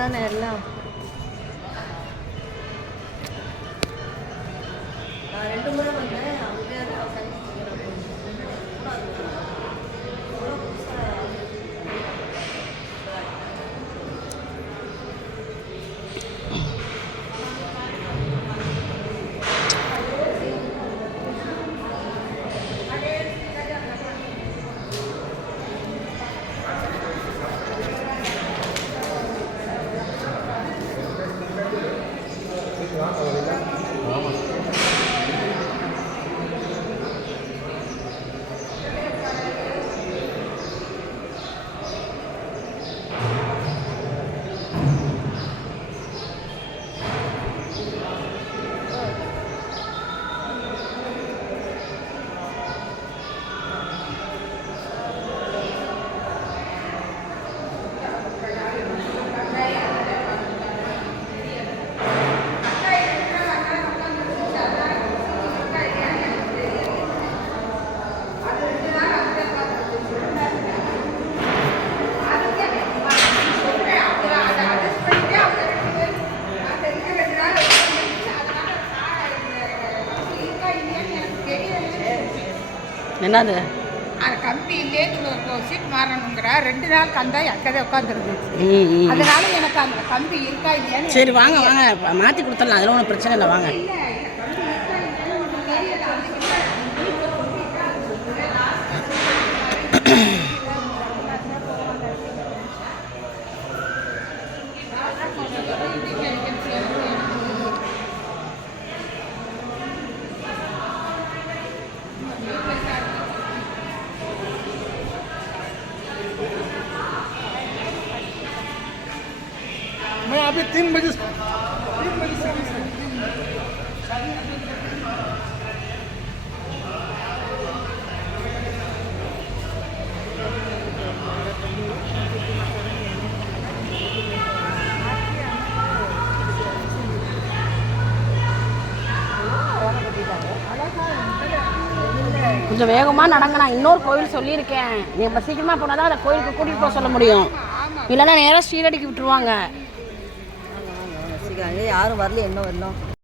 தானே எல்லாம். நான் 2 முறை வந்தேன். அங்கே என்னது கம்பி இல்லையே சீட் மாறணுங்கிற 2 நாள் கந்தா அக்கதை உட்காந்துருக்கு. அதனால எனக்கு அந்த கம்பி இருக்கா இல்லையான்னு. சரி வாங்க வாங்க மாற்றி கொடுத்துடலாம், அதில் ஒன்றும் பிரச்சனை இல்லை வாங்க. मैं अभी 3 बजे से கொஞ்சம் வேகமாக நடங்கண்ணா. இன்னொரு கோயில் சொல்லியிருக்கேன், நீ இப்போ சீக்கிரமாக போனால் தான் அந்த கோயிலுக்கு கூட்டிகிட்டு போக சொல்ல முடியும். இல்லைன்னா நேராக ஸ்ரீரடிக்கு விட்டுருவாங்க. யாரும் வரல, என்ன வரலாம்.